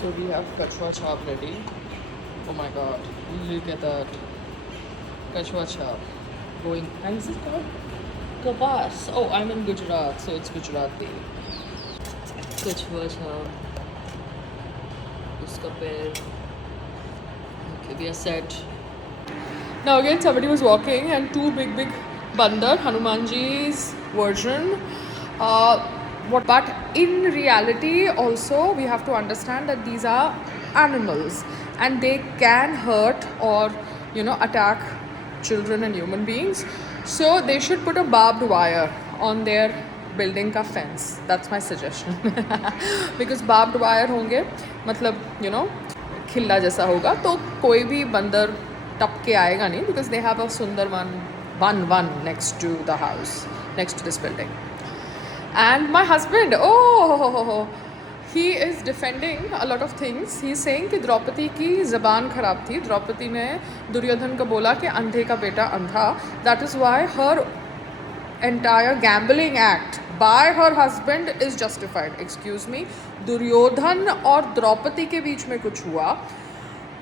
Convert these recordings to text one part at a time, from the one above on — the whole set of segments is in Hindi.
So we have kachwa chop ready. Oh my god, look at that. Kachwa chop. Going, and is it called? Kapas. Oh, I'm in Gujarat, so it's Gujarati. Kachwa chop. Uska pair. Okay, we are set. Now again, somebody was walking and two big bandar, Hanumanji's version. But in reality, also we have to understand that these are animals and they can hurt or attack children and human beings. So they should put a barbed wire on their building का fence. That's my suggestion. Because barbed wire होंगे मतलब खिल्ला जैसा होगा तो कोई भी बंदर टप के आएगा नहीं, because they have a सुंदर one next to the house, next to this building. And my husband, he is defending a lot of things. He is saying कि द्रौपदी की ज़बान खराब थी. द्रौपदी ने दुर्योधन को बोला कि अंधे का बेटा अंधा. That is why her entire gambling act by her husband is justified. Excuse me, Duryodhan और द्रौपदी के बीच में कुछ हुआ,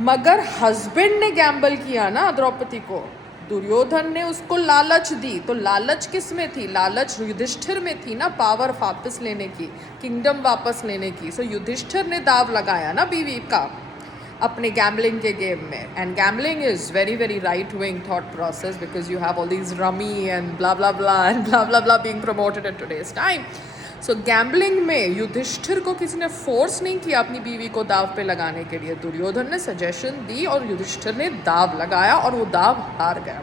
मगर हस्बैंड ने गैम्बल किया ना द्रौपदी को. दुर्योधन ने उसको लालच दी, तो लालच किस में थी? लालच युधिष्ठिर में थी ना, पावर वापस लेने की, किंगडम वापस लेने की. सो युधिष्ठिर ने दाव लगाया ना बीवी का अपने गैम्बलिंग के गेम में. And gambling is very right wing thought process, because you have all these rummy and blah blah blah and blah blah blah being promoted in today's time. So gambling में युधिष्ठिर को किसी ने फोर्स नहीं किया अपनी बीवी को दाव पे लगाने के लिए. दुर्योधन ने सजेशन दी और युधिष्ठिर ने दाव लगाया और वो दाव हार गया.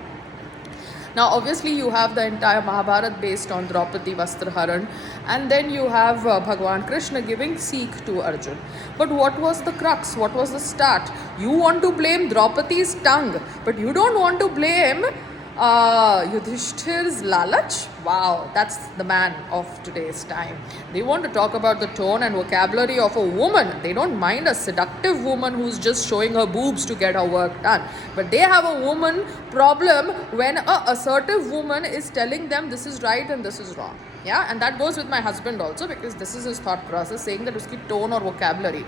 Now obviously you have the entire Mahabharat based on Draupadi Vastraharan, and then you have Bhagwan Krishna giving Sikh to Arjun. But what was the crux? What was the start? You want to blame Draupadi's tongue, but you don't want to blame Yudhishthir's lalach. Wow, that's the man of today's time. They want to talk about the tone and vocabulary of a woman. They don't mind a seductive woman who's just showing her boobs to get her work done. But they have a woman problem when a assertive woman is telling them this is right and this is wrong. Yeah, and that goes with my husband also, because this is his thought process, saying that उसकी tone और vocabulary.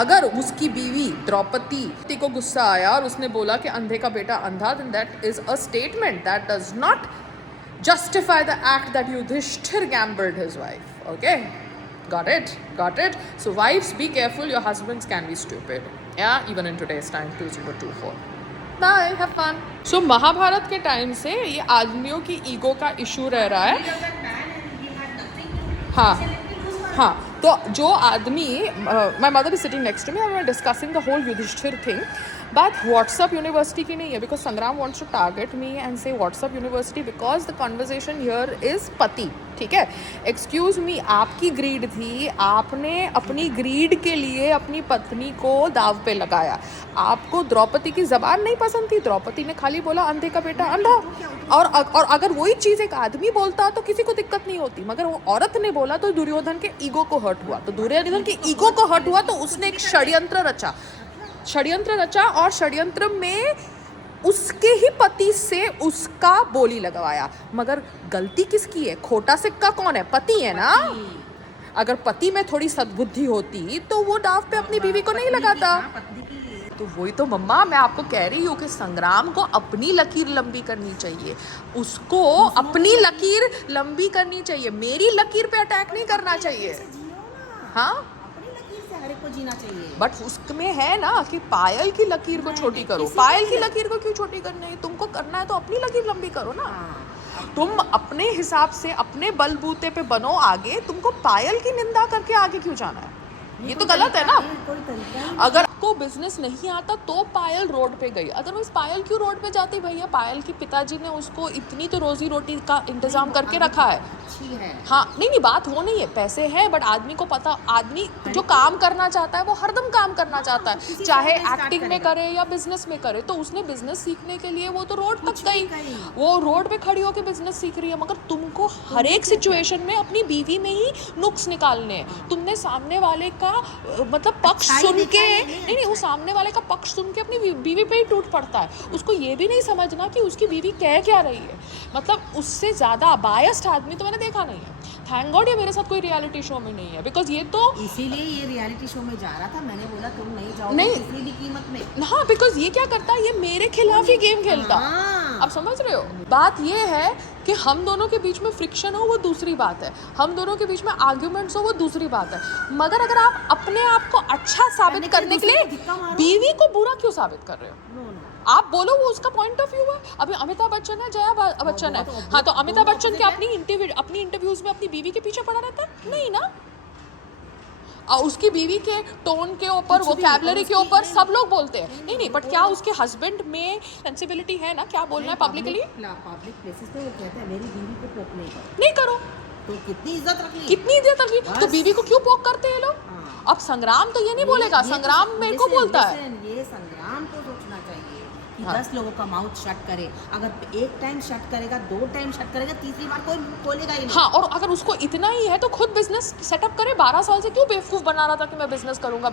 अगर उसकी बीवी द्रौपदी को गुस्सा आया और उसने बोला कि अंधे का बेटा अंधा, then that is a statement that does not justify the act that Yudhishthir gambled his wife. Okay, got it. So wives, be careful, your husbands can be stupid. Yeah, even in today's time, 2024. Bye, have fun. So Mahabharat के टाइम से ये आदमियों की ईगो का इशू रह रहा है. हाँ, तो जो आदमी, my mother is sitting next to me, I am discussing the whole Yudhishthir thing. But WhatsApp university की नहीं है, because Sangram wants to target me and say WhatsApp university, because the conversation here is पति. ठीक है, एक्सक्यूज मी, आपकी ग्रीड थी, आपने अपनी ग्रीड के लिए अपनी पत्नी को दाव पे लगाया. आपको द्रौपदी की जबान नहीं पसंद थी, द्रौपदी ने खाली बोला अंधे का बेटा अंधा. और अगर वही चीज़ एक आदमी बोलता तो किसी को दिक्कत नहीं होती, मगर वो औरत ने बोला तो दुर्योधन के ईगो को हर्ट हुआ. तो दुर्योधन के ईगो को हर्ट हुआ तो उसने एक षड्यंत्र रचा और षड्यंत्र में उसके ही पति से उसका बोली लगवाया. मगर गलती किसकी है? खोटा सिक्का कौन है? पति है ना. अगर पति में थोड़ी सद्बुद्धि होती तो वो दाव पे अपनी बीवी को नहीं लगाता. तो वही तो मम्मा मैं आपको कह रही हूँ कि संग्राम को अपनी लकीर लंबी करनी चाहिए, उसको अपनी लकीर लंबी करनी चाहिए, मेरी लकीर पे अटैक नहीं करना चाहिए. हाँ, को जीना चाहिए. बट उसमें है ना कि पायल की लकीर को छोटी करो. पायल की लकीर को क्यों छोटी करनी है? तुमको करना है तो अपनी लकीर लंबी करो ना. तुम अपने हिसाब से अपने बलबूते पे बनो आगे, तुमको पायल की निंदा करके आगे क्यों जाना है? ये तो गलत है ना. अगर आपको बिजनेस नहीं आता तो पायल रोड पे गई, अदरवाइज पायल क्यों रोड पे जाती? भैया पायल के पिताजी ने उसको इतनी तो रोजी रोटी का इंतजाम करके रखा है. हाँ, नहीं बात वो नहीं है, पैसे हैं, बट आदमी को पता, आदमी जो काम करना चाहता है वो हरदम काम करना चाहता है, चाहे एक्टिंग में करे या बिजनेस में करे. तो उसने बिजनेस सीखने के लिए वो तो रोड तक गई, वो रोड पे खड़ी होकर बिजनेस सीख रही है. मगर तुमको हर एक सिचुएशन में अपनी बीवी में ही नुक्स निकालने हैं. तुमने सामने वाले का मतलब पक्ष सुन के नहीं, वो सामने वाले का पक्ष सुन के अपनी बीवी पे ही टूट पड़ता है. उसको ये भी नहीं समझना कि उसकी बीवी कह क्या रही है. मतलब उससे ज़्यादा बायस्ड आदमी तो मैंने देखा नहीं है. थैंक गॉड ये मेरे साथ कोई रियलिटी शो में नहीं है, बिकॉज ये तो इसीलिए ये रियलिटी शो में जा रहा था, मैंने बोला तुम नहीं जाओगे नहीं। किसी भी कीमत में। हाँ, बिकॉज ये क्या करता है, ये मेरे खिलाफ ही गेम खेलता। हाँ। आप समझ रहे हो? बात ये है कि हम दोनों के बीच में फ्रिक्शन हो वो दूसरी बात है, हम दोनों के बीच में आर्ग्यूमेंट्स हो वो दूसरी बात है, मगर अगर आप अपने आप को अच्छा साबित करने के लिए बीवी को बुरा क्यों साबित कर रहे हो? नो नो, आप बोलो, वो उसका पॉइंट ऑफ व्यू है। अभी अमिताभ बच्चन है, जया बच्चन है, हाँ, तो अमिताभ बच्चन क्या अपनी इंटरव्यूज में अपनी बीवी के पीछे पड़ा रहता है? नहीं ना। उसकी बीवी के टोन के ऊपर, वोकैबुलरी के ऊपर सब लोग बोलते हैं नहीं, बट क्या उसके हस्बैंड में सेंसिबिलिटी है ना क्या बोलना है पब्लिकली? पब्लिक प्लेसेस पे वो कहता है मेरी बीवी को पोक नहीं करो। नहीं करो, तो कितनी इज्जत रखनी, कितनी इज्जत रखी, तो बीवी को क्यों पोक करते हैं लोग? अब संग्राम तो ये नहीं बोलेगा, संग्राम मेरे को बोलता है। ये संग्राम को सोचना चाहिए कि 10 लोगों का माउथ शट करे, अगर एक टाइम शट करेगा, 2 टाइम शट करेगा, तीसरी बार कोई खोलेगा ही नहीं। हाँ, और अगर उसको इतना ही है तो खुद बिजनेस सेटअप करे। 12 साल से क्यों बेवकूफ़ बना रहा था कि मैं बिजनेस करूंगा,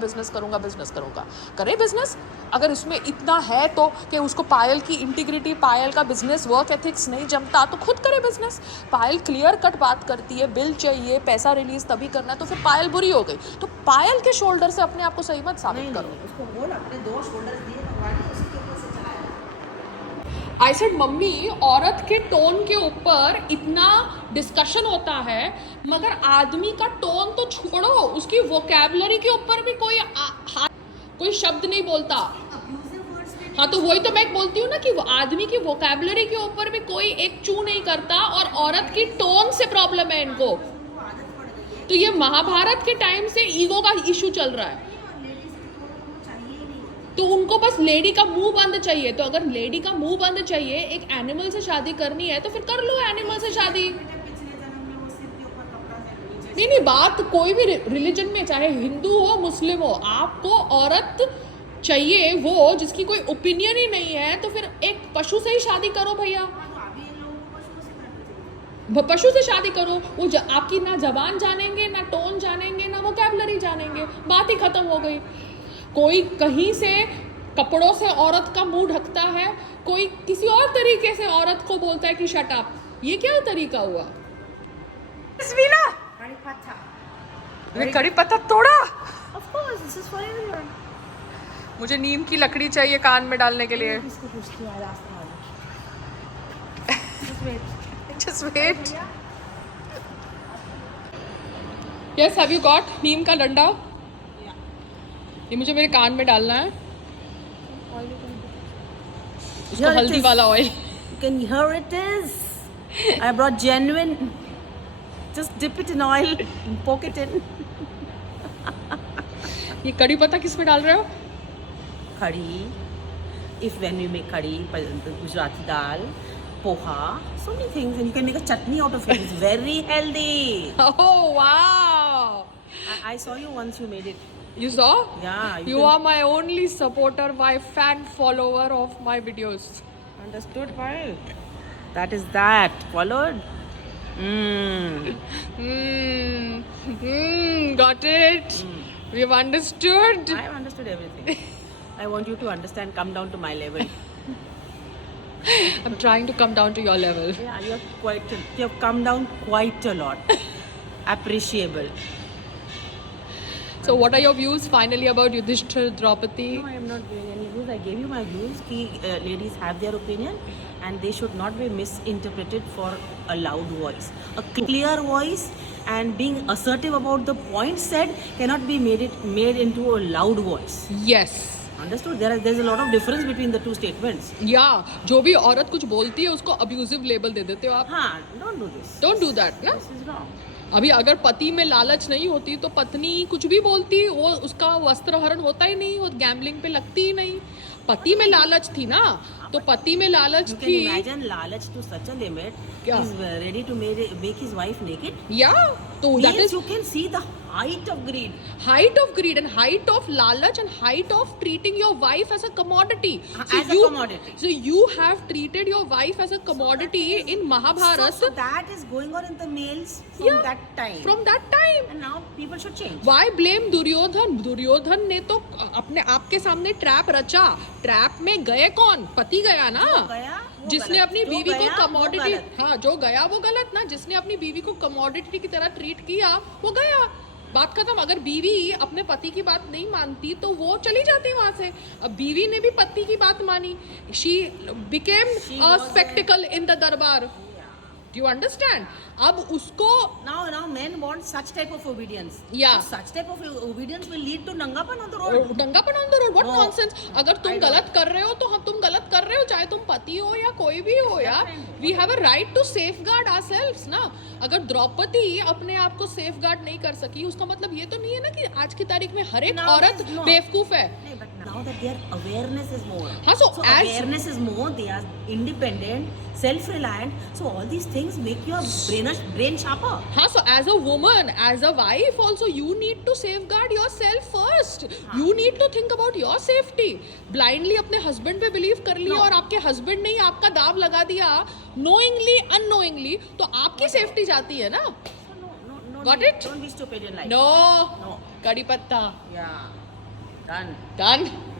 करे बिजनेस। अगर इसमें इतना है तो कि उसको पायल की इंटीग्रिटी, पायल का बिजनेस वर्क एथिक्स नहीं जमता, तो खुद करे बिजनेस। पायल क्लियर कट बात करती है, बिल चाहिए, पैसा रिलीज तभी करना है, तो फिर पायल बुरी हो गई। तो पायल के शोल्डर से अपने आप को सही मत साबित करो। उसको बोल अपने 2 शोल्डर दिए भगवान ने, उसी के ऊपर से चलाया। आई सेड मम्मी, औरत के टोन के ऊपर इतना डिस्कशन होता है, मगर आदमी का टोन तो छोड़ो, उसकी वोकैबुलरी के ऊपर भी कोई शब्द नहीं बोलता। हाँ, तो वही तो मैं बोलती हूँ ना कि आदमी की वोकैबुलरी के ऊपर भी कोई एक चू नहीं करता, और औरत की टोन से प्रॉब्लम है इनको। तो ये महाभारत के टाइम से ईगो का इशू चल रहा है, तो उनको बस लेडी का मुंह बंद चाहिए। तो अगर लेडी का मुंह बंद चाहिए, एक एनिमल से शादी करनी है, तो फिर कर लो एनिमल से शादी। नहीं, बात कोई भी रिलीजन में, चाहे हिंदू हो मुस्लिम हो, आपको औरत चाहिए वो जिसकी कोई ओपिनियन ही नहीं है, तो फिर एक पशु से ही शादी करो भैया। पशु से शादी करो, वो आपकी ना जबान जानेंगे, ना टोन जानेंगे, ना वोकैबुलरी जानेंगे, बात ही खत्म हो गई। कोई कहीं से कपड़ों से औरत का मुंह ढकता है, कोई किसी और तरीके से औरत को बोलता है कि शट अप। ये क्या तरीका हुआ? कड़ी पत्ता तोड़ा। Of course, this is for everyone. मुझे नीम की लकड़ी चाहिए कान में डालने के लिए। इसको पूछती हूँ रास्ता वाला। Just wait. Yes, have you got नीम का डंडा? ये मुझे मेरे कान में डालना है। उसको हल्दी वाला oil. Here it is. I brought genuine. Just dip it in oil and poke it in. ये कड़ी पत्ता किस में डाल रहे हो? Curry. If when you make curry, Gujarati dal, poha, so many things, and you can make a chutney out of it. It's very healthy. Oh wow! I saw you once you made it. You saw? Yeah. You are my only supporter, my fan follower of my videos. Understood, fine. That is that. Followed? Got it? We've understood. I have understood everything. I want you to understand, come down to my level. I'm trying to come down to your level. Yeah, you have come down quite a lot. Appreciable. So what are your views finally about Yudhishthir, Draupadi? No, I am not giving any views. I gave you my views. Ladies have their opinion and they should not be misinterpreted for a loud voice. A clear voice and being assertive about the points said cannot be made into a loud voice. Yes. Understood? There's a lot of difference between the two statements. Yeah, जो भी औरत कुछ बोलती है उसको abusive label दे देते हो आप. हाँ, don't do this. Don't do that, ना? This is wrong. अभी अगर पति में लालच नहीं होती तो पत्नी कुछ भी बोलती, वो उसका वस्त्रहरण होता ही नहीं, वो गैम्बलिंग पे लगती ही नहीं। पति में लालच थी ना, तो पति में लालच थी। You can imagine लालच to such a limit. क्या? He's ready to make his wife naked. Yeah, तो that is you can see the height of greed. Height of greed and height of lalach and height of treating your wife as a commodity. As a commodity. So you have treated your wife as a commodity in Mahabharata. So that is going on in the males from that time. From that time. And now people should change. Why blame Duryodhan? Duryodhan ने तो अपने आपके सामने ट्रैप रचा। ट्रैप में गए कौन? पति गया ना। गया जिसने गलत। अपनी जो बीवी गया, को वो कमोडिटी, गलत। हाँ जो गया वो गलत ना, जिसने अपनी बीवी को कमोडिटी की तरह ट्रीट किया वो गया, बात खत्म। अगर बीवी अपने पति की बात नहीं मानती तो वो चली जाती वहां से। अब बीवी ने भी पति की बात मानी, she became She a was spectacle in the darbar. Do you understand? अब उसको Now men want such type of obedience. Yeah. So such type of obedience will lead to nangapan on the road. दंगापन on the road, what No. Nonsense. अगर तुम I don't. गलत कर रहे हो तो हम, तुम गलत कर रहे हो चाहे तुम पति हो या कोई भी हो यार, Definitely. We have a right to safeguard ourselves ना। अगर द्रौपदी अपने आप को सेफगार्ड नहीं कर सकी, उसका मतलब ये तो नहीं है ना कि आज की तारीख में हर एक Nowadays, औरत no. बेवकूफ है। No, but now that their awareness is more. हाँ, so as- awareness is more, they are independent, self-reliant. So all these things make your brain sharper. हाँ, so as a woman, as a wife also, you need to safeguard yourself first. You need to think about your safety. Blindly अपने husband पे believe कर लिया No. और आपके husband ने ही आपका दाव लगा दिया knowingly, unknowingly, तो आपकी safety जाती है ना। So no. Got it? Don't be stupid in life. No. No. कड़ी पत्ता। Yeah. Done. Done.